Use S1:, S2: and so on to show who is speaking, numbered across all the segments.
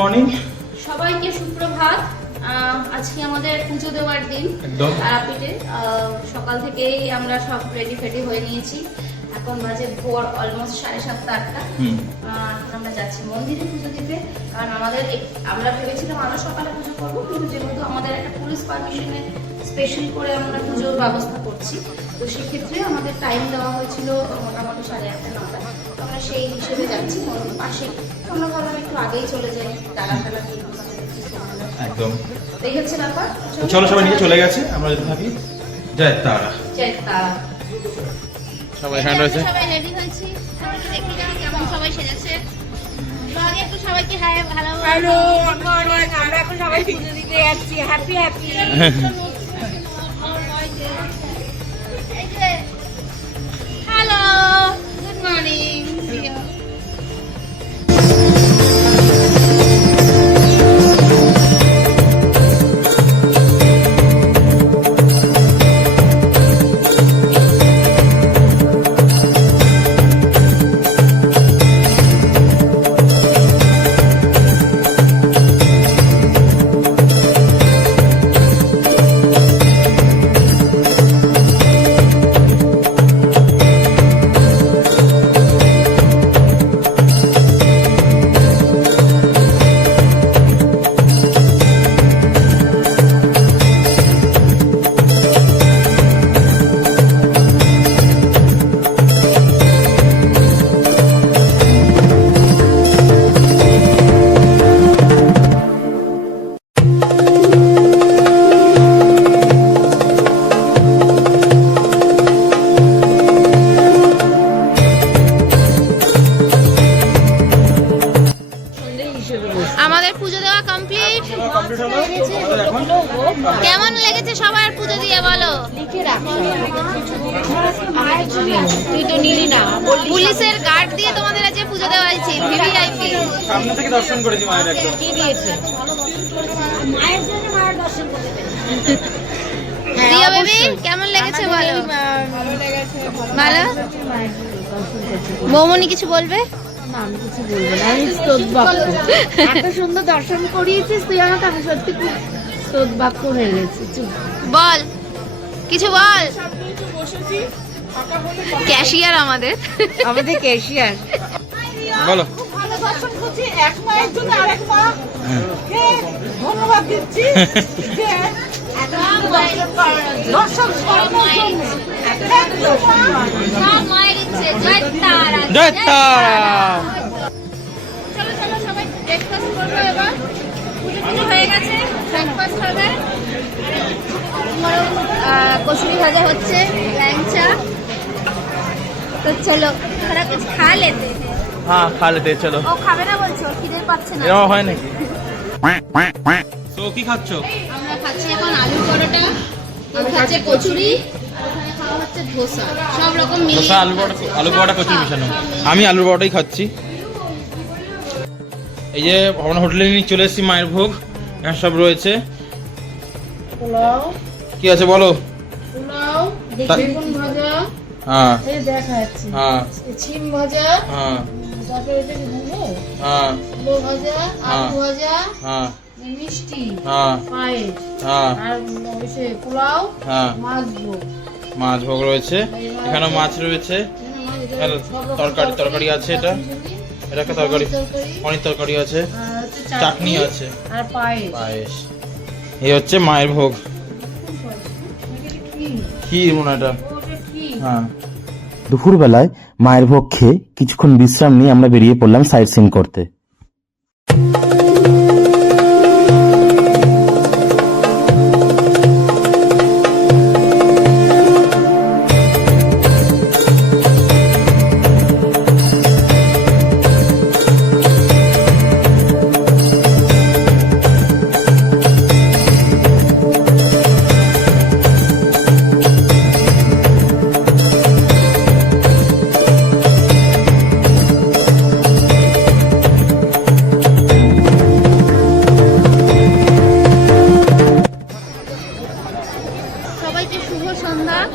S1: Morning
S2: সবাইকে সুপ্রভাত। আজকে আমাদের পুজো দেওয়ার দিন। তারাপীঠে সকাল থেকেই আমরা সব রেডি ফেডি হয়ে নিয়েছি। এখন বাজে ভোর অলমোস্ট সাড়ে সাতটা আটটা। আমরা যাচ্ছি মন্দিরে পুজো দিতে। কারণ আমাদের আমরা ভেবেছিলাম আরও সকালে পুজো করব কিন্তু যেহেতু আমাদের একটা পুলিশ পারমিশনে স্পেশাল করে আমরা পুজোর ব্যবস্থা করছি তো সেক্ষেত্রে আমাদের টাইম দেওয়া হয়েছিল মোটামুটি সাড়ে আটটা নটা। আমরা সেই হিসেবে যাচ্ছি মন্দির পাশে। আমরা ভাবলাম একটু আগেই চলে যাই তারা ফেলা।
S1: একদম।
S2: এই হচ্ছে ব্যাপার
S1: তো চলো সবাই নিচে চলে গেছে আমরা যেতে থাকি। জয় তারা।
S2: জয় তারা।
S1: সবাই এখানে রয়েছে
S2: সবাই রেডি হয়েছি। দেখি কেমন সবাই সেজেছে।
S3: আমরা এখন সবাই পুজো দিতে যাচ্ছি। হ্যাপি হ্যাপি তুই তো নিলি না।
S2: পুলিশের গার্ড দিয়ে তোমাদের আজকে পুজো দেওয়া হয়েছে ভিভিআইপি
S1: সামনে থেকে দর্শন করেছি মায়ের একদম।
S3: কি দিয়েছে? মায়ের জন্য মায়ের দর্শন করতে
S2: প্রিয়া বেবি কেমন লেগেছে বলো? ভালো বৌমনি কিছু বলবে?
S3: আমি কিছু বলব না আমি এত সুন্দর দর্শন করিয়েছিস তুই আমাকে আমি সত্যি খুব স্তোতবাক্য হয়ে গেছি
S2: বল কিছু বল। ক্যাশিয়ার আমাদের।
S3: আমাদের ক্যাশিয়ার।
S1: বলো।
S4: ভালো দর্শন করছি। এক মায়ের জন্য আরেক মা। ধন্যবাদ দিচ্ছি? যে দর্শন করানোর জন্য? Thank you, মা।
S2: সব মায়ের ইচ্ছে। জয় তারা। চলো চলো সবাই ব্রেকফাস্ট করব এবার। পুজো হয়ে গেছে। ব্রেকফাস্ট হবে। কচুরি ভাজা হচ্ছে ল্যাংচা। তো চলো তারা কুছ খা লেতে। हैं।
S1: হ্যাঁ খা লেতে চলো।
S2: ও খাবে না বলছো খিদে পাচ্ছে না।
S1: এরকম হয় নাকি? তো কি খাচ্ছ?
S2: আমরা খাচ্ছি এখন আলু পরোটা ও খাচ্ছে কচুরি আর ওখানে খাওয়া হচ্ছে ধোসা। সব রকম মিলিয়ে
S1: ধোসা আলু বড়া আলু বড়া কচুরি মিশানো। আমি আলু বড়াটাই খাচ্ছি। এই যে ভবন হোটেলে নিয়ে চলে এসেছি মায়ের ভোগ এখানে সব রয়েছে। কি আছে বলো?
S3: পোলাও বেগুন
S1: হ্যাঁ।
S3: এই
S1: হ্যাঁ।
S3: ছিম ভাজা
S1: হ্যাঁ।
S3: তারপরে এটা কি ভুলে
S1: হ্যাঁ।
S3: ভাজা
S1: হ্যাঁ।
S3: আলু ভাজা
S1: হ্যাঁ।
S3: মিষ্টি
S1: হ্যাঁ।
S3: পায়েস
S1: হ্যাঁ।
S3: আর ওই পোলাও
S1: হ্যাঁ।
S3: মাছ ভোগ।
S1: মাছ ভোগ রয়েছে। এখানে মাছ রয়েছে। তরকারি তরকারি আছে এটা। এটা একটা তরকারি। পনির তরকারি। আছে। চাটনি আছে।
S3: আর পায়েস।
S1: পায়েস। এই হচ্ছে মায়ের ভোগ। ক্ষীর? মনে এটা।
S3: কি
S5: দুপুরবেলায় মায়ের পক্ষে কিছুক্ষণ বিশ্রাম নিয়ে আমরা বেরিয়ে পড়লাম সাইট সিন করতে।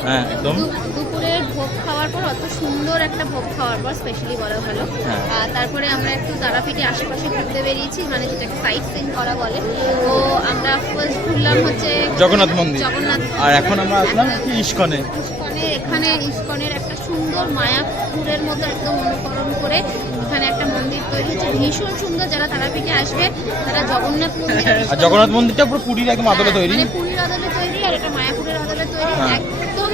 S1: হ্যাঁ একদম।
S2: দুপুরে ভোগ খাওয়ার পর অত সুন্দর একটা ভোগ খাওয়ার পর স্পেশালি বলা ভালো।
S1: হ্যাঁ।
S2: আর তারপরে আমরা একটু তারাপীঠে আশেপাশে ঘুরতে বেরিয়েছি মানে যেটাকে সাইট সিন করা বলে। তো আমরা ফার্স্ট ঘুরলাম হচ্ছে
S1: জগন্নাথ মন্দির।
S2: জগন্নাথ
S1: আর এখন আমরা আসলাম ইস্কনে।
S2: এখানে ইস্কনের একটা সুন্দর মায়াপুরের মতো একদম অনুকরণ করে এখানে একটা মন্দির তৈরি হচ্ছে। ভীষণ সুন্দর যারা তারাপীঠে আসবে তারা জগন্নাথ মন্দির
S1: আর জগন্নাথ মন্দিরটা পুরো পুরীর একদম আদলে তৈরি।
S2: মানে পুরীর আদলে তৈরি আর এটা মায়াপুরের আদলে তৈরি।
S1: হ্যাঁ।
S2: একদম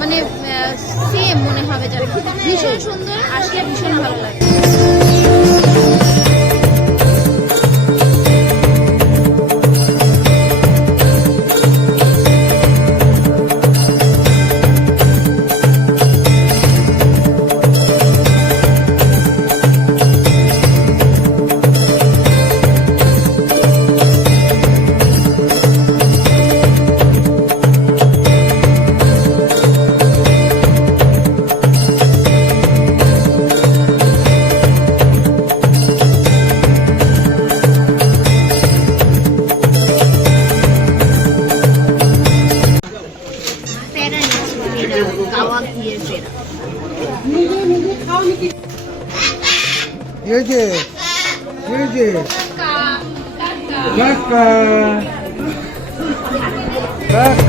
S2: মানে সেম মনে হবে যারা ভীষণ সুন্দর আসলে ভীষণ ভালো লাগে। 爷爷，爷
S6: 爷，打卡，